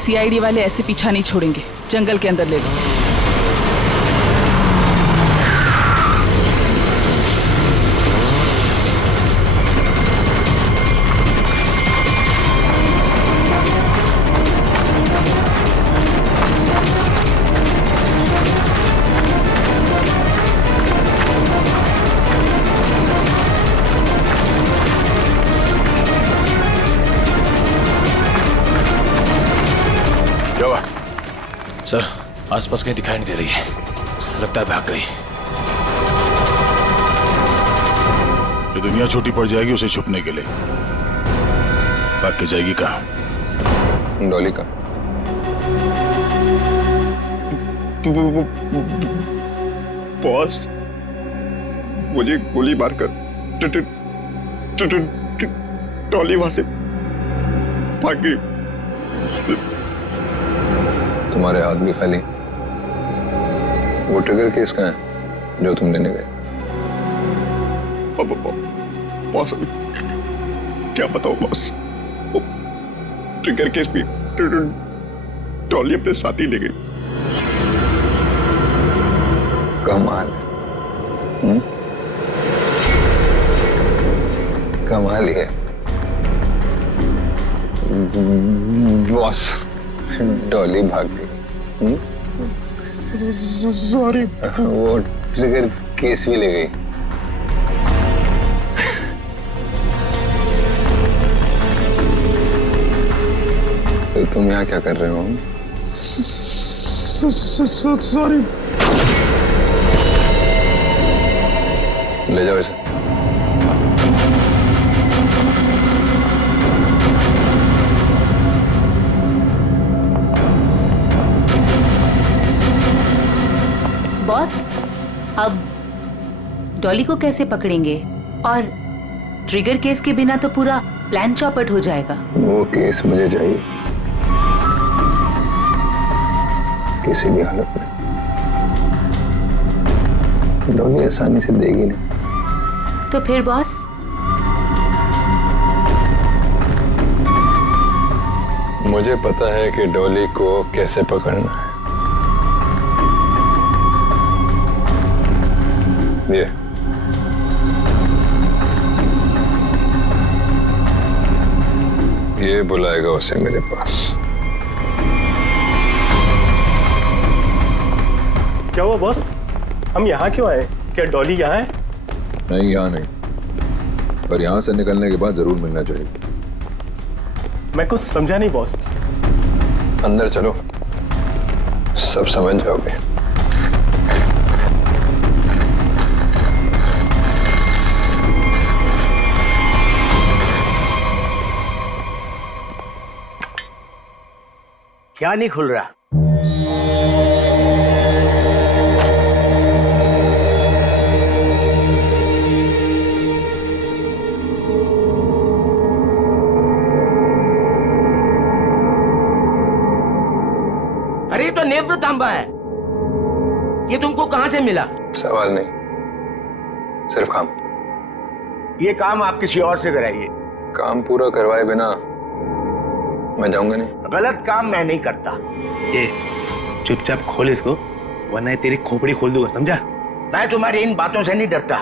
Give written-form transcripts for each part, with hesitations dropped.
CID वाले ऐसे पीछा नहीं छोड़ेंगे। जंगल के अंदर ले लो। सर, आसपास कहीं दिखाई नहीं दे रही है। लगता है भाग गई। ये दुनिया छोटी पड़ जाएगी उसे छुपने के लिए। भाग के जाएगी कहाँ? डॉली का बॉस, मुझे गोली मारकर डॉली वहां से भाग गई। तुम्हारे हाथ भी खाली। वो ट्रिगर केस कहाँ है जो तुम लेने गए? बॉस क्या बताओ बॉस, वो ट्रिगर केस भी डॉली अपने साथ ही ले गई। कमाल। कमाल ही है बॉस। डॉली भाग गई। सॉरी। वो ट्रिगर केस भी ले गई। तो तुम यहाँ क्या कर रहे हो? सॉरी। ले जाओ इसे। बॉस, अब डॉली को कैसे पकड़ेंगे? और ट्रिगर केस के बिना तो पूरा प्लान चौपट हो जाएगा। वो केस मुझे चाहिए किसी भी हालत में। डॉली आसानी से देगी नहीं। तो फिर बॉस? मुझे पता है कि डॉली को कैसे पकड़ना है। ये बुलाएगा उसे मेरे पास। क्या हुआ बॉस? हम यहाँ क्यों आए? क्या डॉली यहाँ है? नहीं, यहाँ नहीं, पर यहाँ से निकलने के बाद जरूर मिलना चाहिए। मैं कुछ समझा नहीं बॉस। अंदर चलो, सब समझ जाओगे। क्या नहीं खुल रहा? अरे ये तो नेत्र तांबा है। ये तुमको कहां से मिला? सवाल नहीं, सिर्फ काम। ये काम आप किसी और से कराइए। काम पूरा करवाए बिना मैं जाऊंगा नहीं। गलत काम मैं नहीं करता। ये चुपचाप खोल इसको, वरना तेरी खोपड़ी खोल दूंगा, समझा? मैं तुम्हारी इन बातों से नहीं डरता।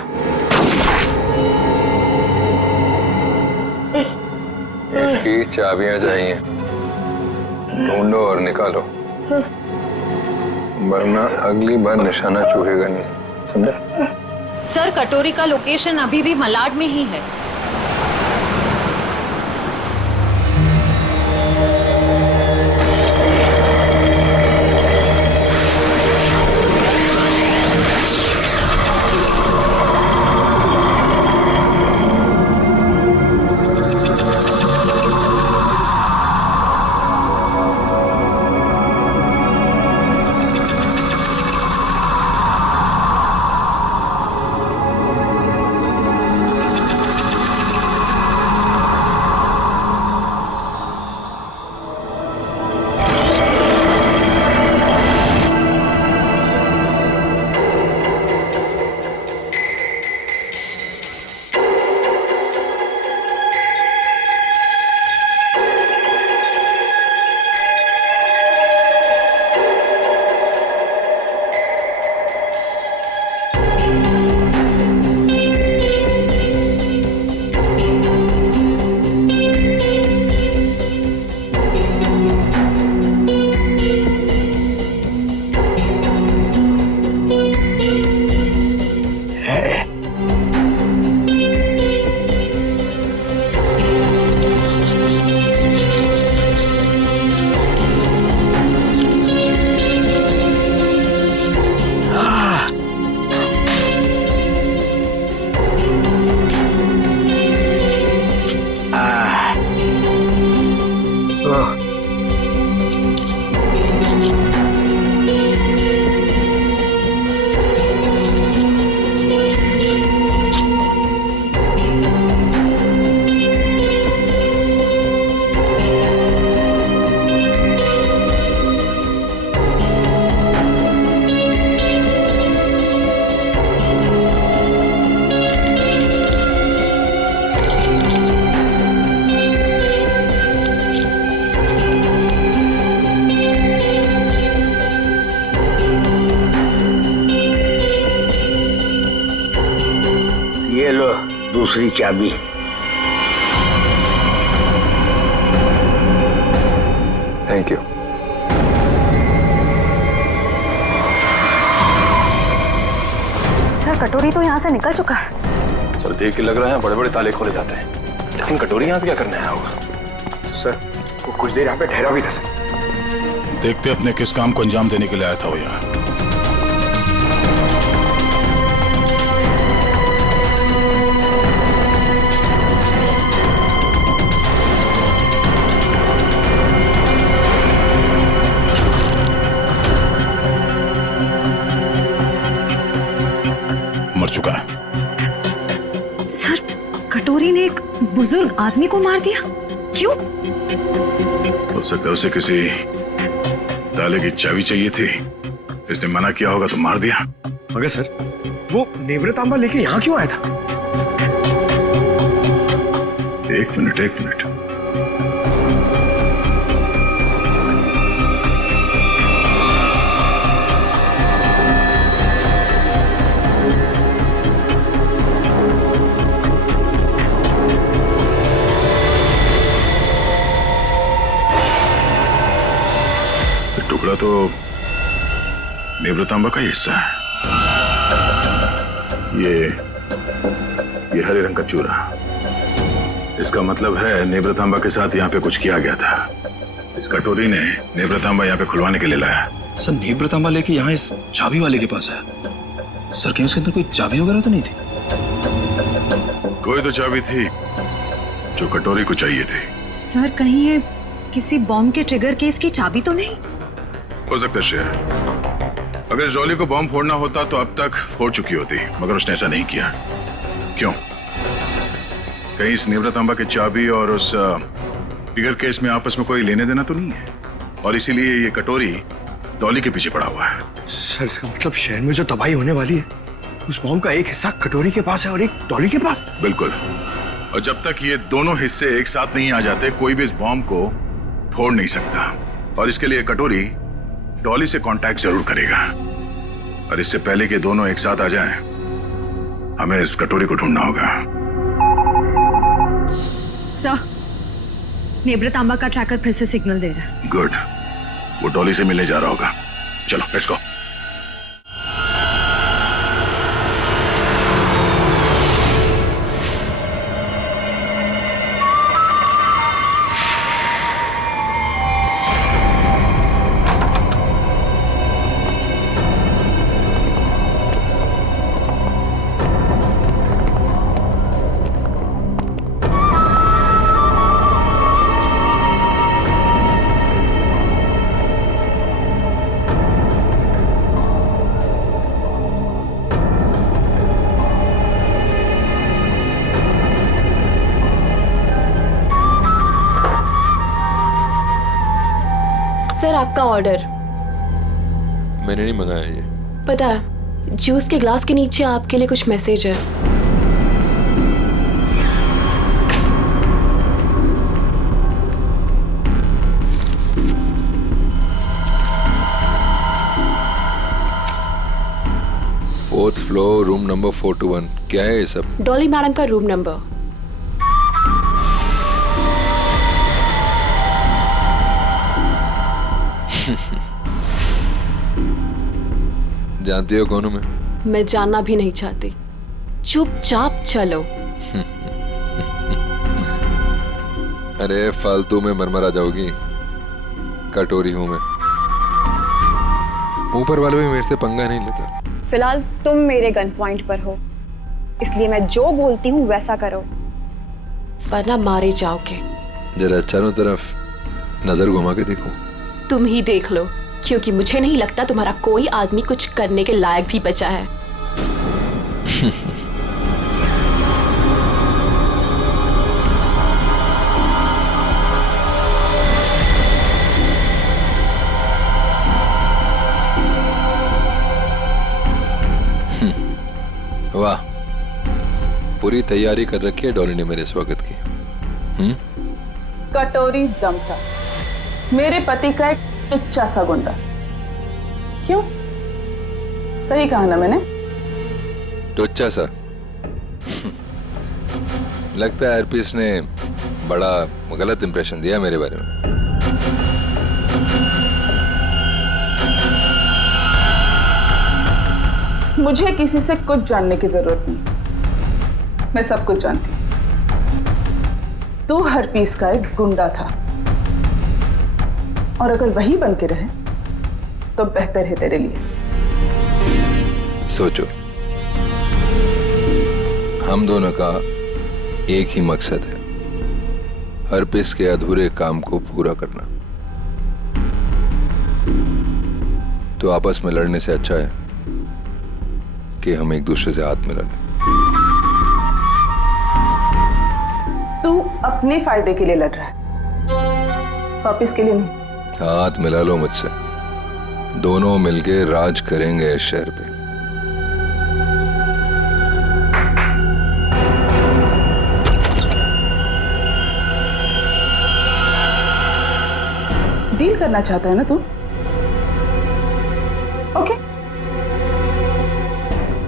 इसकी चाबियां चाहिए, ढूंढो और निकालो, वरना अगली बार निशाना चूकेगा नहीं, समझा? सर, कटोरी का लोकेशन अभी भी मलाड में ही है। दूसरी चाबी। Thank you. सर कटोरी तो यहाँ से निकल चुका है। सर देख के लग रहा है बड़े बड़े ताले खोले जाते हैं, लेकिन कटोरी यहाँ पे क्या करने आया होगा? सर वो कुछ देर यहाँ पे ठहरा भी था सर। देखते अपने किस काम को अंजाम देने के लिए आया था वो यहाँ। मर चुका है। सर कटोरी ने एक बुजुर्ग आदमी को मार दिया, क्यों? हो सकता है उसे किसी ताले की चाबी चाहिए थी, इसने मना किया होगा तो मार दिया। मगर सर वो नेवरा तांबा लेके यहाँ क्यों आया था? एक मिनट। टुकड़ा तो नेवरतांबा का हिस्सा है। ये हरे रंग का चूरा, इसका मतलब है नेवरतांबा के साथ यहाँ पे कुछ किया गया था। इस कटोरी ने नेवरतांबा यहाँ पे खुलवाने के लिए लाया। सर नेवरतांबा लेके यहाँ इस चाबी वाले के पास है। सर कहीं उसके अंदर कोई चाबी वगैरह तो नहीं थी? कोई तो चाबी थी जो कटोरी को चाहिए थी। सर कहीं ये किसी बॉम्ब के ट्रिगर केस की चाबी तो नहीं? हो सकता है श्रेया, अगर इस डॉली को बॉम्ब फोड़ना होता तो अब तक फोड़ चुकी होती, मगर उसने ऐसा नहीं किया। क्यों? कहीं इस नेवरतांबा की चाबी और उस ट्रिगर केस में आपस में कोई लेने देना तो नहीं है, और इसीलिए ये कटोरी डॉली के पीछे पड़ा हुआ है। सर इसका मतलब शहर में जो तबाही होने वाली है उस बॉम्ब का एक हिस्सा कटोरी के पास है और एक डॉली के पास। बिल्कुल, और जब तक ये दोनों हिस्से एक साथ नहीं आ जाते कोई भी इस बॉम्ब को फोड़ नहीं सकता, और इसके लिए कटोरी डॉली से कांटेक्ट जरूर करेगा। और इससे पहले कि दोनों एक साथ आ जाएं, हमें इस कटोरी को ढूंढना होगा। सर नेवरतांबा का ट्रैकर फिर से सिग्नल दे रहा है। गुड, वो डॉली से मिलने जा रहा होगा। चलो लेट्स गो। सर आपका ऑर्डर। मैंने नहीं मंगाया ये। पता है, जूस के ग्लास के नीचे आपके लिए कुछ मैसेज है। Fourth floor room number 421। क्या है ये सब? डॉली मैडम का रूम नंबर। जानती हो कौन हूं मैं जानना भी नहीं चाहती, चुपचाप चलो। अरे फालतू में मरमरा जाओगी। कटोरी हूं मैं। ऊपर वाले भी मेरे से पंगा नहीं लेता। फिलहाल तुम मेरे गन पॉइंट पर हो, इसलिए मैं जो बोलती हूँ वैसा करो, वरना मारे जाओगे। जरा चारों तरफ नजर घुमा के देखो। तुम ही देख लो, क्योंकि मुझे नहीं लगता तुम्हारा कोई आदमी कुछ करने के लायक भी बचा है। वाह, पूरी तैयारी कर रखी है डॉली ने मेरे स्वागत की। कटोरी दम था मेरे पति का एक टुच्चा सा गुंडा। क्यों? सही कहा ना मैंने? टुच्चा सा? लगता है हरपीस ने बड़ा गलत इंप्रेशन दिया मेरे बारे में। मुझे किसी से कुछ जानने की जरूरत नहीं, मैं सब कुछ जानती हूं। तू हरपीस का एक गुंडा था, और अगर वही बन के रहे तो बेहतर है तेरे लिए। सोचो, हम दोनों का एक ही मकसद है, हरपीस के अधूरे काम को पूरा करना। तो आपस में लड़ने से अच्छा है कि हम एक दूसरे से हाथ मिला लें। तू अपने फायदे के लिए लड़ रहा है, वापिस के लिए नहीं। हाथ मिला लो मुझसे, दोनों मिलके राज करेंगे इस शहर पे। डील करना चाहता है ना तू? ओके,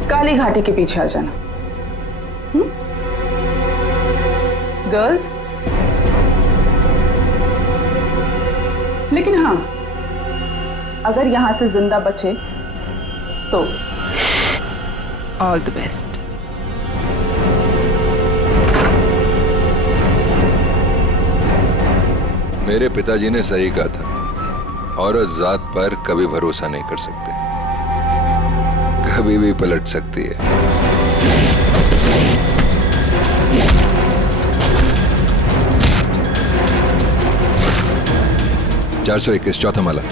काली घाटी के पीछे आ जाना। गर्ल्स, लेकिन हाँ, अगर यहां से जिंदा बचे तो ऑल द बेस्ट। मेरे पिताजी ने सही कहा था, औरत जात पर कभी भरोसा नहीं कर सकते, कभी भी पलट सकती है। 421 चौथा माला।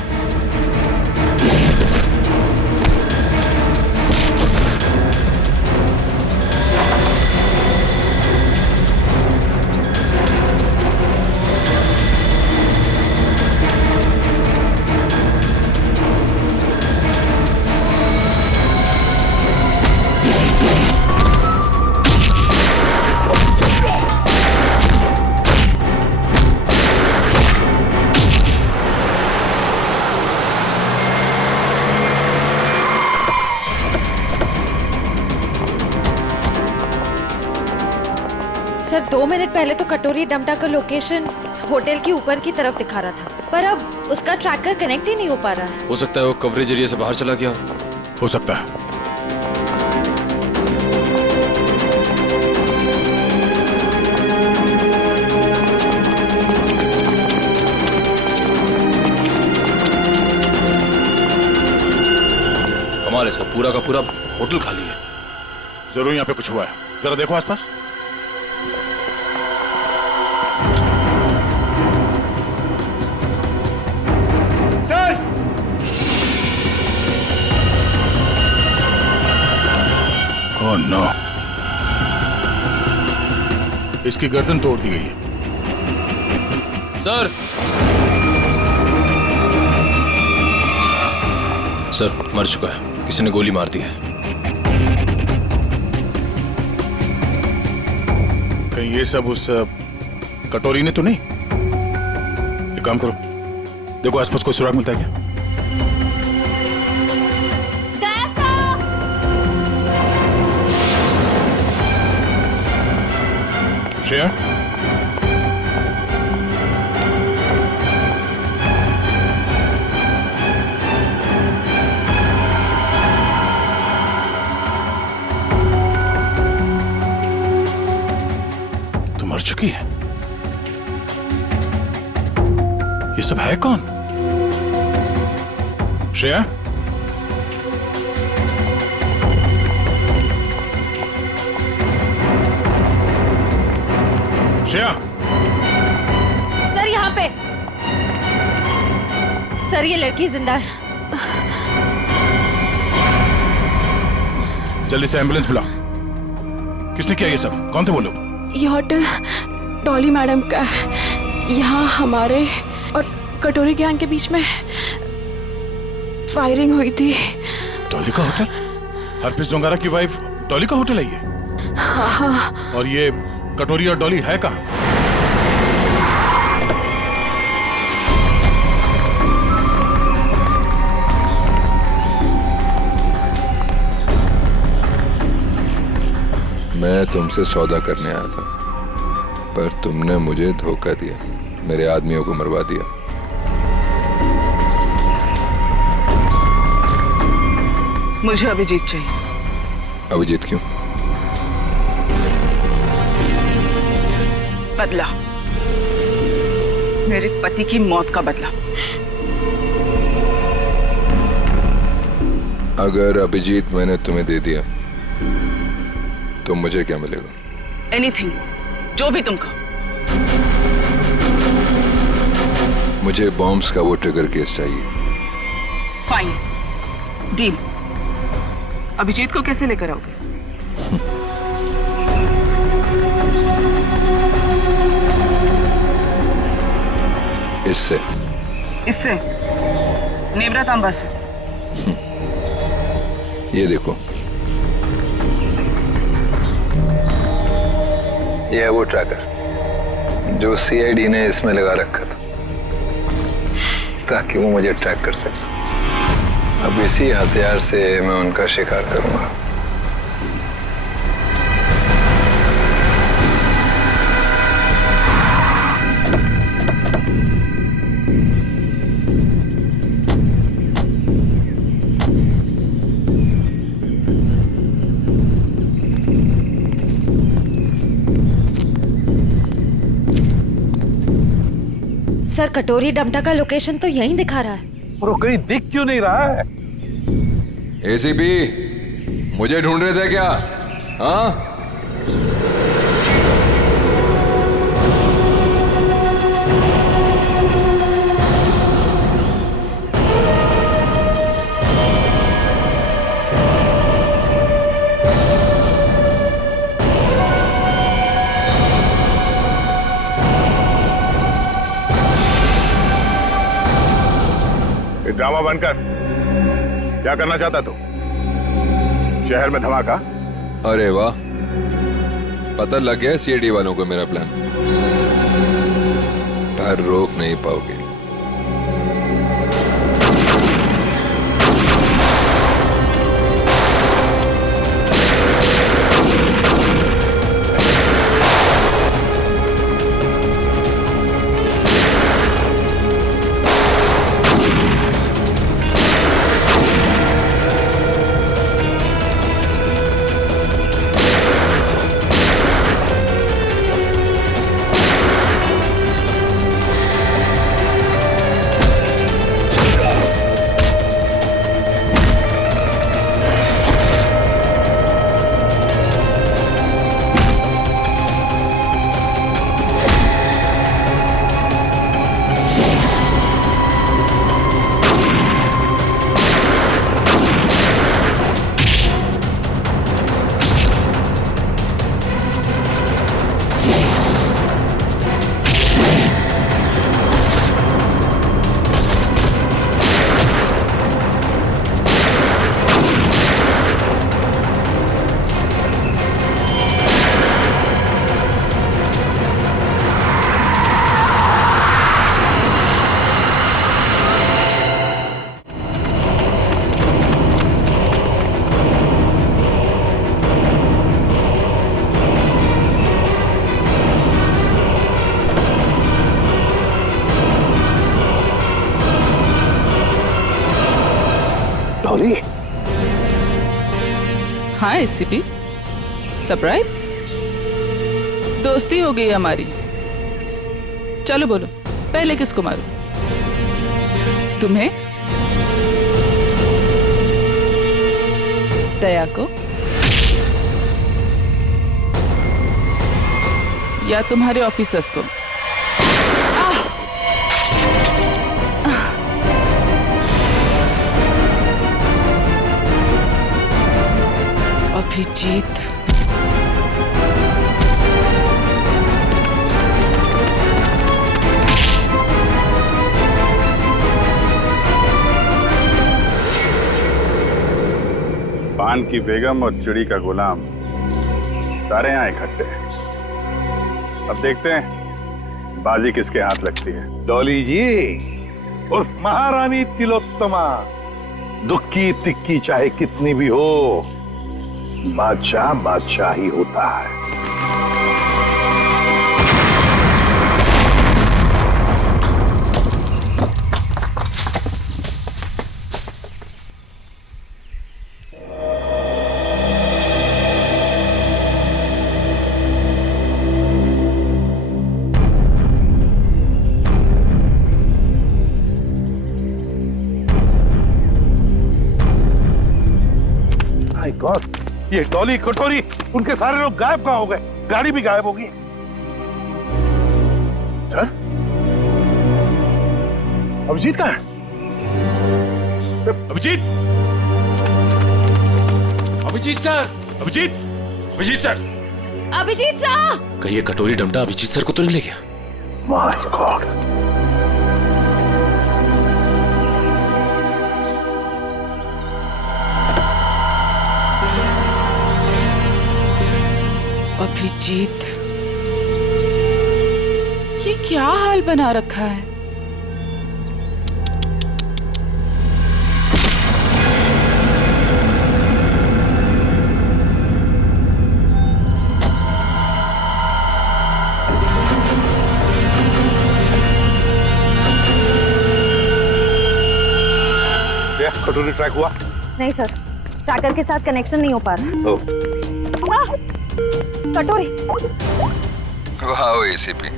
सर 2 मिनट पहले तो कटोरी डमटा का लोकेशन होटल की ऊपर की तरफ दिखा रहा था, पर अब उसका ट्रैकर कनेक्ट ही नहीं हो पा रहा है। हो सकता है वो कवरेज एरिया से बाहर चला गया हो सकता है। कमाल है सर, पूरा का पूरा होटल खाली है। जरूर यहाँ पे कुछ हुआ है, जरा देखो आसपास। ओह नो, इसकी गर्दन तोड़ दी गई है। सर सर मर चुका है, किसी ने गोली मार दी है। कहीं ये सब उस कटोरी ने तो नहीं? एक काम करो, देखो आसपास कोई सुराग मिलता है क्या? श्रेया, तो मर चुकी है। ये सब है कौन? श्रेया, श्रेया, सर यहाँ पे, सर ये लड़की जिंदा है। जल्दी से एम्बुलेंस बुलाओ। किसने किया ये सब? कौन थे वो लोग? ये होटल डॉली मैडम का है। यहाँ हमारे और कटोरी गैंग के बीच में फायरिंग हुई थी। डॉली का होटल? हरप्रीत जोंगारा की वाइफ डॉली का होटल है ये? हाँ। और ये कटोरी और डॉली है कहाँ? मैं तुमसे सौदा करने आया था। पर तुमने मुझे धोखा दिया, मेरे आदमियों को मरवा दिया। मुझे अभिजीत चाहिए। अभिजीत क्यों? बदला, मेरे पति की मौत का बदला। अगर अभिजीत मैंने तुम्हें दे दिया तो मुझे क्या मिलेगा? एनीथिंग, जो भी तुम कहो। मुझे बॉम्ब्स का वो ट्रिगर केस चाहिए। Fine, deal. अभिजीत को कैसे लेकर आओगे? इससे नेवरा तांबा से। ये देखो, ये है वो ट्रैकर जो सीआईडी ने इसमें लगा रखा था ताकि वो मुझे ट्रैक कर सके। अब इसी हथियार से मैं उनका शिकार करूंगा। सर, कटोरी डमटा का लोकेशन तो यहीं दिखा रहा है। और कहीं दिख क्यों नहीं रहा है? एसीपी, मुझे ढूंढ रहे थे क्या? हाँ? ड्रामा बंद कर। क्या करना चाहता तू? शहर में धमाका? अरे वाह, पता लग गया सीआईडी वालों को मेरा प्लान। पर रोक नहीं पाओगे। डॉली? हाँ एसीपी, सरप्राइज। दोस्ती हो गई हमारी। चलो बोलो, पहले किसको मारूं? तुम्हें? दया को? या तुम्हारे ऑफिसर्स को? अभिजीत, पान की बेगम और चिड़ी का गुलाम सारे यहाँ इकट्ठे हैं। अब देखते हैं बाजी किसके हाथ लगती है। डॉली जी, उस महारानी तिलोत्तमा, दुख की तिक्की चाहे कितनी भी हो, बादशाह बादशाह ही होता है। बॉस, ये डॉली कटोरी उनके सारे लोग गायब कहाँ हो गए? गाड़ी भी गायब होगी। सर, अभिजीत कहाँ है? Abhijit, Abhijit sir, Abhijit, Abhijit sir, Abhijit sir, कहीं ये कटोरी डमटा अभिजीत सर को तो नहीं ले गया? My God. अभिजीत, ये क्या हाल बना रखा है? कटोरी ट्रैक हुआ? नहीं सर, ट्रैकर के साथ कनेक्शन नहीं हो पा रहा। कटोरी। वाह एसीपी,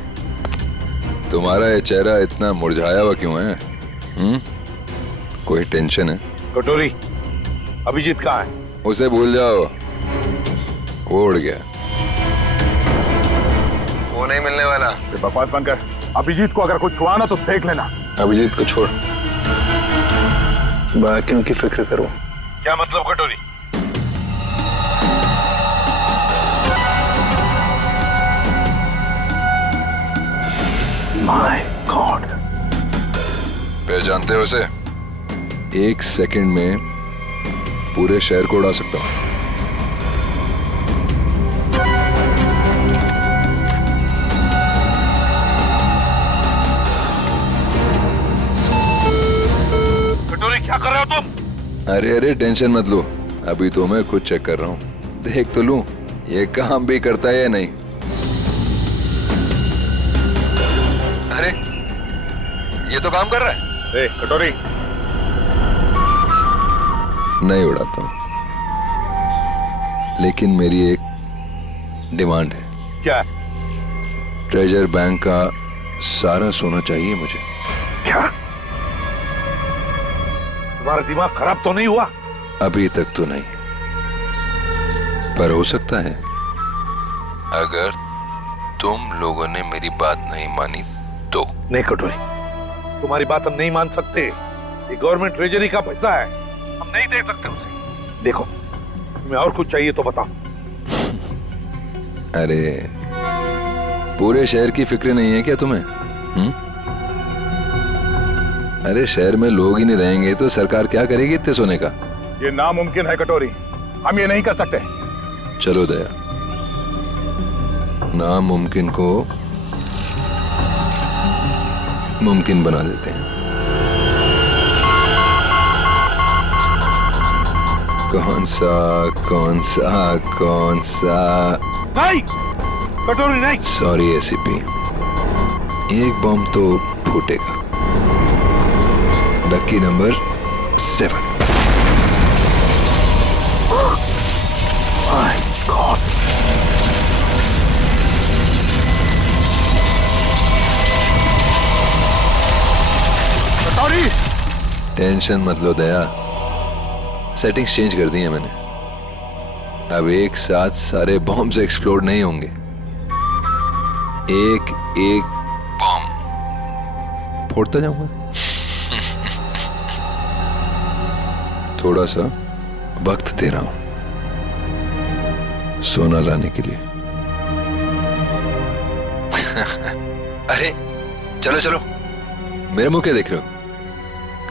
तुम्हारा ये चेहरा इतना मुरझाया हुआ क्यों है? कोई टेंशन है? कटोरी, अभिजीत कहाँ है? उसे भूल जाओ, वो उड़ गया, वो नहीं मिलने वाला। बकवास बंद कर। अभिजीत को अगर कुछ हुआ ना तो देख लेना। अभिजीत को छोड़, बाकियों की फिक्र करो। क्या मतलब कटोरी? माय गॉड, पहचानते हो उसे? 1 सेकंड में पूरे शहर को उड़ा सकता हूं। कटोरी, क्या कर रहे हो तुम? अरे अरे टेंशन मत लो, अभी तो मैं खुद चेक कर रहा हूँ, देख तो लूं ये काम भी करता है या नहीं। अरे ये तो काम कर रहा है। कटोरी, नहीं उड़ाता हूँ, लेकिन मेरी एक डिमांड है। क्या? ट्रेजर बैंक का सारा सोना चाहिए मुझे। क्या? तुम्हारा दिमाग खराब तो नहीं हुआ? अभी तक तो नहीं, पर हो सकता है अगर तुम लोगों ने मेरी बात नहीं मानी तो। नहीं कटोरी, तुम्हारी बात हम नहीं मान सकते। ये गवर्नमेंट ट्रेजरी का पैसा है, हम नहीं दे सकते उसे। देखो, तुम्हें और कुछ चाहिए तो बताओ। अरे पूरे शहर की फिक्र नहीं है क्या तुम्हें? अरे शहर में लोग ही नहीं रहेंगे तो सरकार क्या करेगी इतने सोने का? ये नामुमकिन है कटोरी, हम ये नहीं कर सकते। चलो दया, नामुमकिन को मुमकिन बना देते हैं। कौन सा? नहीं कटोरी, नहीं। सॉरी एसीपी, एक बम तो फूटेगा। Lucky number 7। माय गॉड, कटोरी। टेंशन मत लो दया, सेटिंग्स चेंज कर दी है मैंने। अब एक साथ सारे बॉम्ब्स एक्सप्लोड नहीं होंगे, एक एक बॉम्ब फोड़ता जाऊंगा। थोड़ा सा वक्त दे रहा हूं सोना लाने के लिए। अरे चलो चलो, मेरे मुंह क्या देख रहे हो?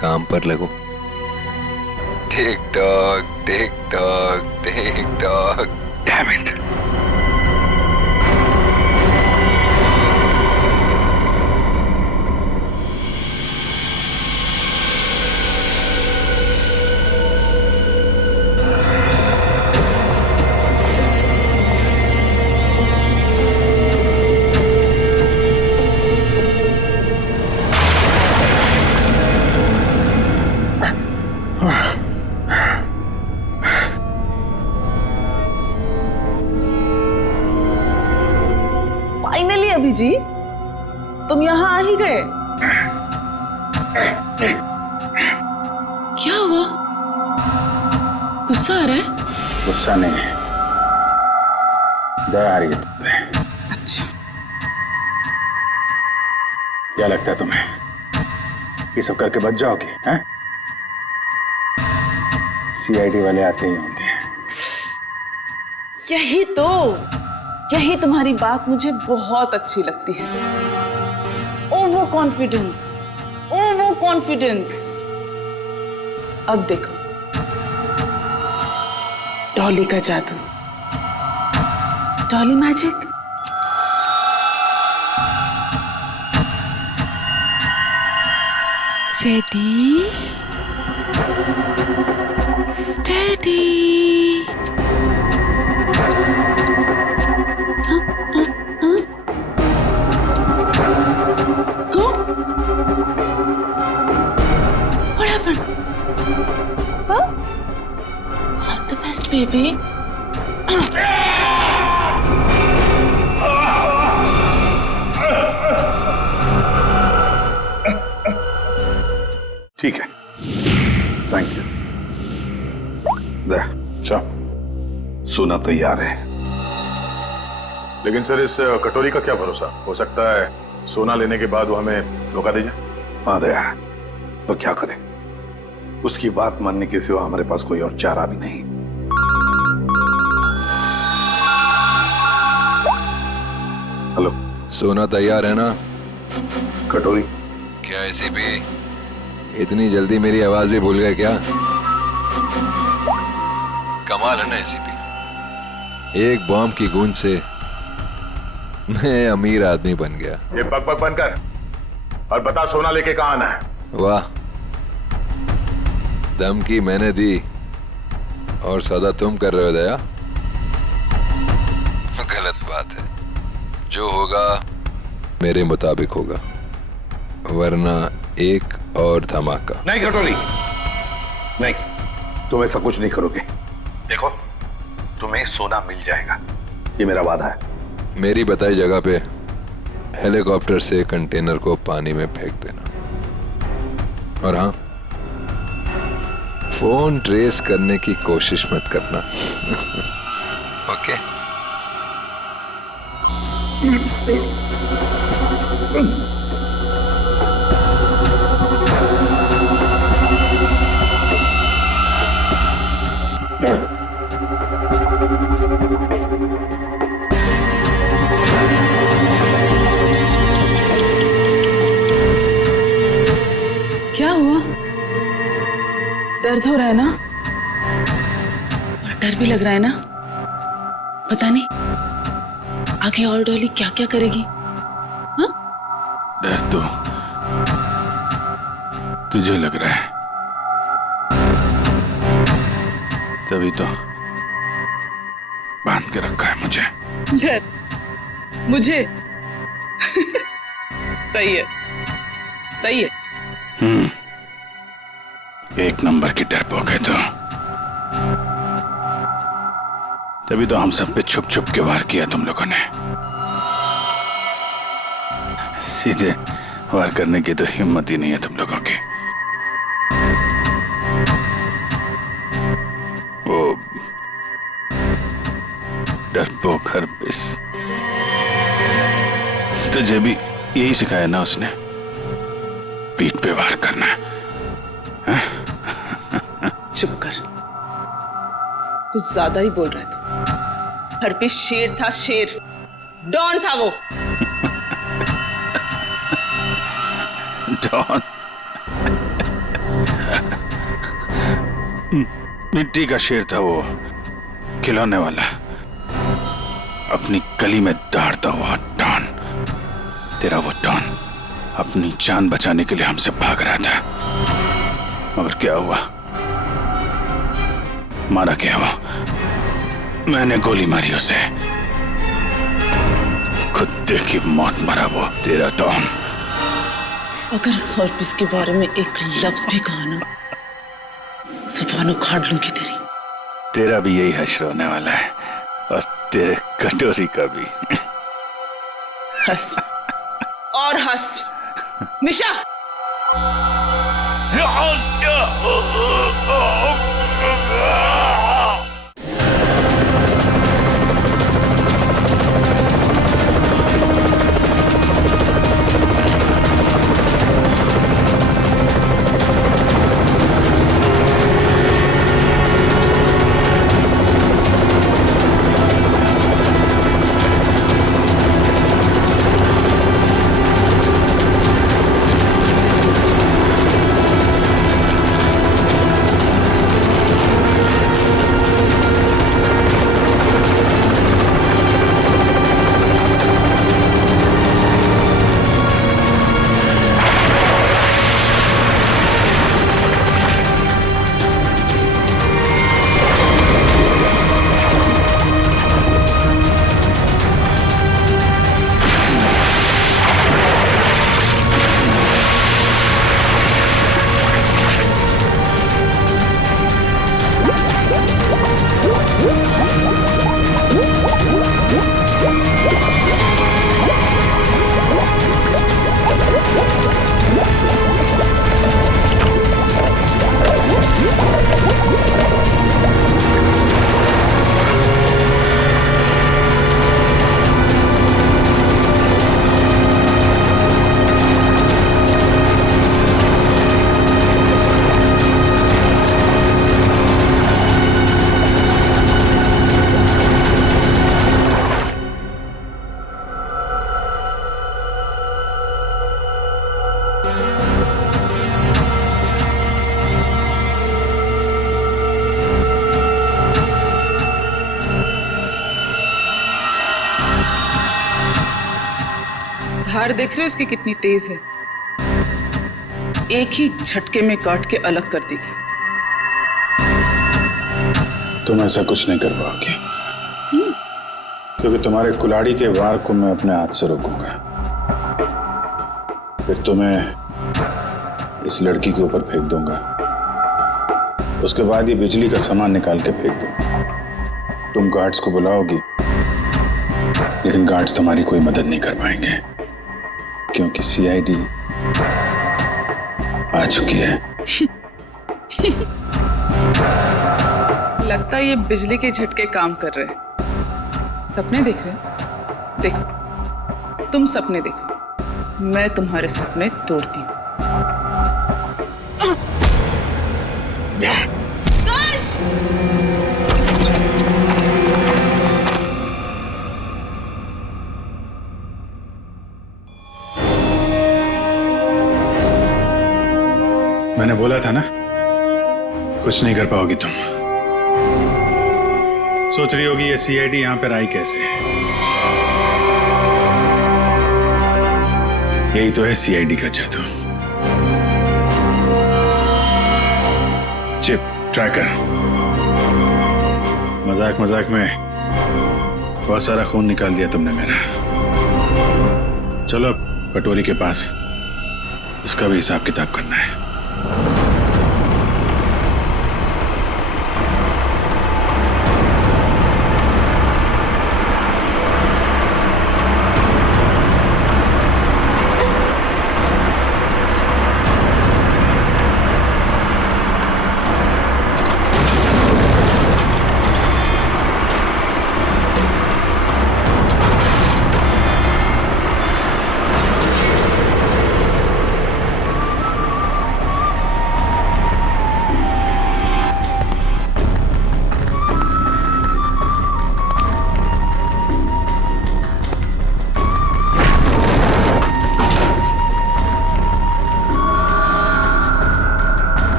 काम पर लगो। Tick tock tick tock tick tock. Damn it. Finally Abhijit, तुम यहाँ आ ही गए। क्या हुआ? गुस्सा आ रहा है? गुस्सा नहीं है, दया आ रही है तुम पे। अच्छा, क्या लगता है तुम्हें ये सब करके बच जाओगे? हैं? सीआईडी वाले आते ही होंगे। यही तुम्हारी बात मुझे बहुत अच्छी लगती है। Over confidence. अब देखो डॉली का जादू, Dolly magic. Ready, steady. Go. What happened? Huh? All the best, baby. ठीक है, थैंक यू। अच्छा, सोना तैयार है, लेकिन सर इस कटोरी का क्या भरोसा? हो सकता है सोना लेने के बाद वो हमें धोखा दे जाए। हाँ दया, तो क्या करें? उसकी बात मानने के सिवा हमारे पास कोई और चारा भी नहीं। हेलो, सोना तैयार है ना? कटोरी? क्या एसीपी इतनी जल्दी मेरी आवाज भी भूल गए क्या? कमाल है ना एसीपी, एक बॉम्ब की गूंज से मैं अमीर आदमी बन गया। ये पग बनकर और बता सोना लेके कहाँ आना है? वाह, धमकी मैंने दी और सदा तुम कर रहे हो दया। गलत बात है, जो होगा मेरे मुताबिक होगा, वरना एक और धमाका। नहीं कटोरी, नहीं, तुम ऐसा कुछ नहीं करोगे। देखो, तुम्हें सोना मिल जाएगा, ये मेरा वादा है। मेरी बताई जगह पे हेलीकॉप्टर से कंटेनर को पानी में फेंक देना, और हाँ, फोन ट्रेस करने की कोशिश मत करना। ओके? क्या हुआ? दर्द हो रहा है ना? और डर भी लग रहा है ना? पता नहीं आगे और डॉली क्या क्या करेगी। हाँ? डर तो तुझे लग रहा है, तभी तो बांध के रखा है मुझे। डर मुझे? सही है, सही है। एक नंबर की डरपोक है तो, तभी तो हम सब पे छुप छुप के वार किया तुम लोगों ने। सीधे वार करने की तो हिम्मत ही नहीं है तुम लोगों की। वो डरपोक हरपिस, तुझे भी यही सिखाया ना उसने, पीठ पे वार करना है? चुप कर, कुछ ज्यादा ही बोल रहा है तू। हरपिस शेर था, शेर, डॉन था वो। डॉन? मिट्टी का शेर था वो, खिलौने वाला, अपनी गली में दौड़ता हुआ डॉन। तेरा वो डॉन अपनी जान बचाने के लिए हमसे भाग रहा था, मगर क्या हुआ? मारा क्या वो? मैंने गोली मारी उसे, कुत्ते की मौत मरा वो तेरा डॉन। अगर हरपिस के बारे में एक लफ्ज भी कहा ना, ज़ुबान उखाड़ लूंगी तेरी। तेरा भी यही हश्र होने वाला है, और तेरे कटोरी का भी। हंस और हंस मिशा। धार देख रहे हो उसकी कितनी तेज है। एक ही झटके में काट के अलग कर देगी। तुम ऐसा कुछ नहीं कर पाओगे, क्योंकि तुम्हारे कुल्हाड़ी के वार को मैं अपने हाथ से रोकूंगा। फिर तुम्हें इस लड़की के ऊपर फेंक दूंगा। उसके बाद ये बिजली का सामान निकाल के फेंक दूंगा। तुम गार्ड्स को बुलाओगी, लेकिन गार्ड्स तुम्हारी कोई मदद नहीं कर पाएंगे, क्योंकि सीआईडी आ चुकी है। लगता है ये बिजली के झटके काम कर रहे हैं। सपने देख रहे हो? देखो, तुम सपने देखो, मैं तुम्हारे सपने तोड़ती हूँ। मैंने बोला था ना, कुछ नहीं कर पाओगी तुम। सोच रही होगी ये सीआईडी यहां पर आई कैसे। यही तो है सीआईडी का जादू। Chip, tracker. मजाक मजाक में बहुत सारा खून निकाल दिया तुमने मेरा। चलो अब कटोरी के पास, उसका भी हिसाब किताब करना है।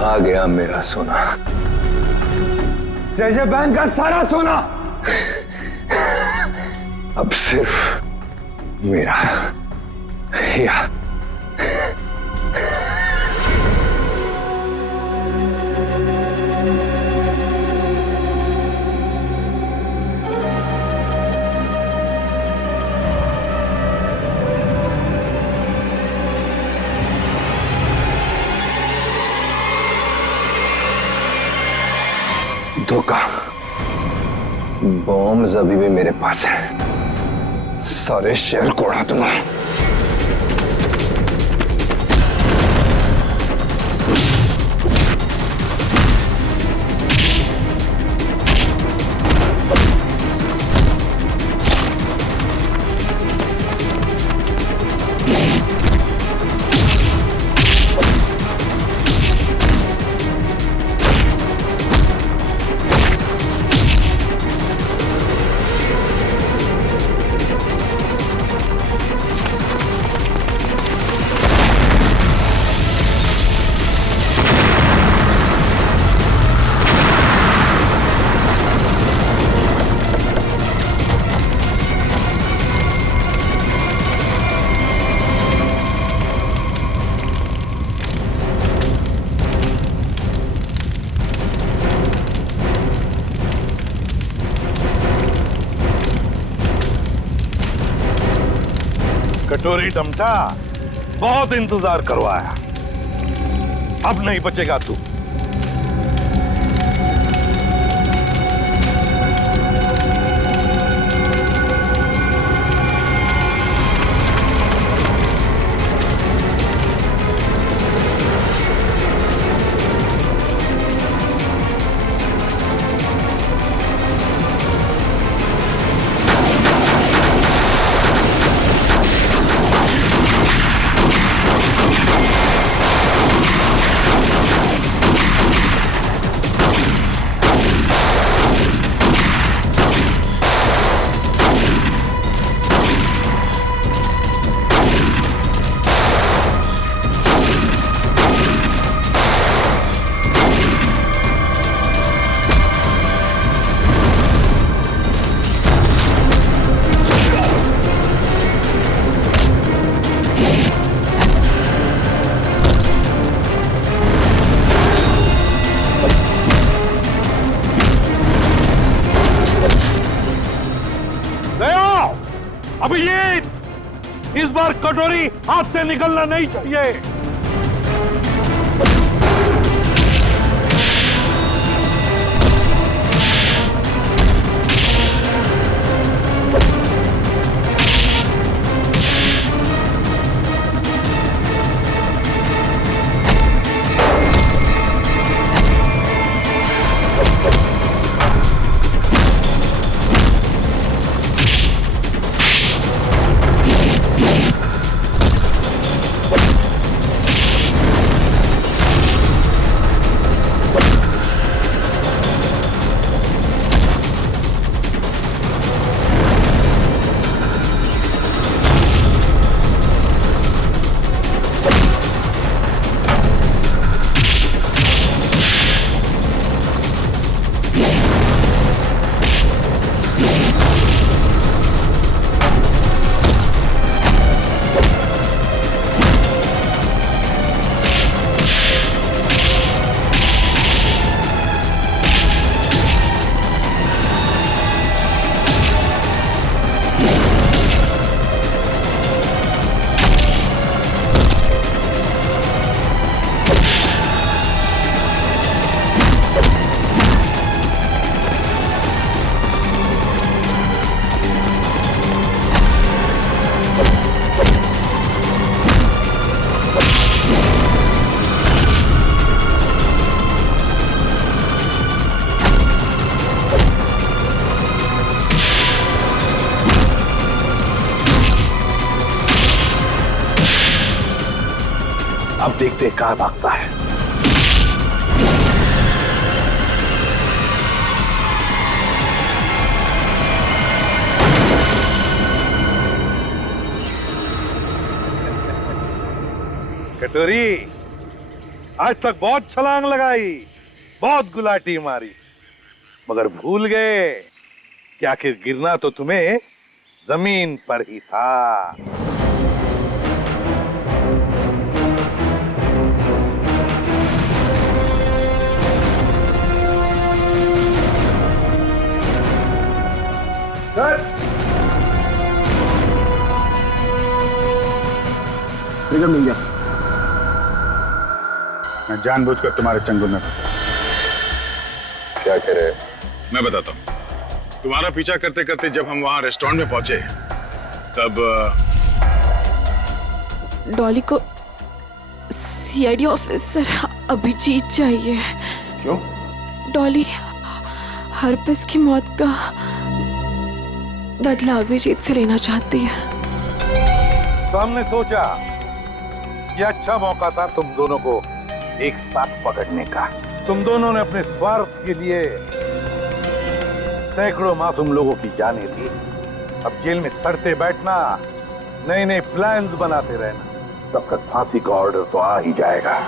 आ गया मेरा सोना, ट्रेजर बैंक का सारा सोना अब सिर्फ मेरा। या धोखा। बॉम्ब्स अभी भी मेरे पास है, सारे शहर को उड़ा दूंगा। कटोरी डमटा, बहुत इंतजार करवाया, अब नहीं बचेगा तू। इस बार कटोरी हाथ से निकलना नहीं चाहिए। अब देखते कहां भागता है। कटोरी, आज तक बहुत छलांग लगाई, बहुत गुलाटी मारी, मगर भूल गए कि आखिर गिरना तो तुम्हें जमीन पर ही था। ट्रिगर मिल गया। मैं जानबूझकर तुम्हारे चंगुल में फंसा। क्या कह रहे? मैं बताता हूँ। तुम्हारा पीछा करते करते जब हम वहां रेस्टोरेंट में पहुंचे तब डॉली को सीआईडी ऑफिसर अभिजीत चाहिए। क्यों? डॉली हरपिस की मौत का बदला अभिजीत से लेना चाहती है। तो हमने सोचा ये अच्छा मौका था तुम दोनों को एक साथ पकड़ने का। तुम दोनों ने अपने स्वार्थ के लिए सैकड़ों मासूम लोगों की जानें दी। अब जेल में सड़ते बैठना, नए नए प्लान्स बनाते रहना, तब तक फांसी का ऑर्डर तो आ ही जाएगा।